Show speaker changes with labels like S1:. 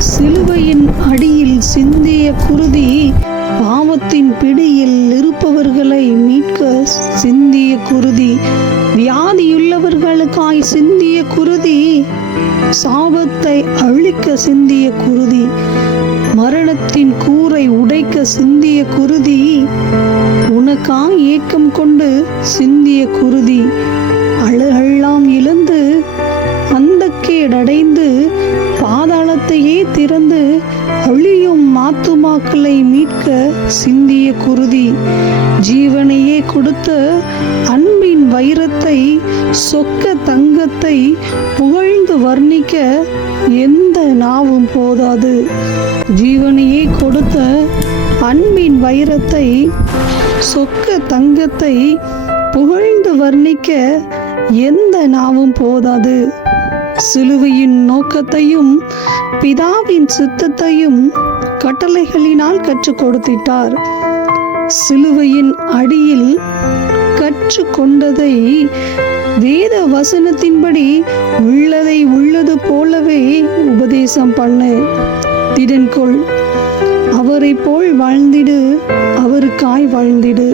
S1: சிலுவையின் அடியில் சிந்திய குருதி பாவத்தின் பிடியில் இருப்பவர்களை மீட்க சிந்திய குருதி வியாதியுள்ளவர்களுக்காய் சிந்திய குருதி சாபத்தை அழிக்க சிந்திய குருதி மரணத்தின் கூரை உடைக்க சிந்திய குருதி உனக்காய் ஏக்கம் கொண்டு சிந்திய குருதி. பாதாளத்தையே திறந்து அழியும் மாத்துமாக்களை மீட்க சிந்திய குருதி ஜீவனையே கொடுத்த அன்பின் வைரத்தை சொக்க தங்கத்தை புகழ்ந்து வர்ணிக்க எந்த நாவும் போதாது. ஜீவனையே கொடுத்த அன்பின் வைரத்தை சொக்க தங்கத்தை புகழ்ந்து வர்ணிக்க எந்த நாவும் போதாது. சிலுவையின் நோக்கத்தையும் பிதாவின் சித்தத்தையும் கட்டளைகளினால் கற்றுக் கொடுத்திட்டார். சிலுவையின் அடியில் கற்றுக்கொண்டதை வேத வசனத்தின்படி உள்ளதை உள்ளது போலவே உபதேசம் பண்ணு. திடன்கொள் அவரை போல் வாழ்ந்திடு அவருக்காய் வாழ்ந்திடு.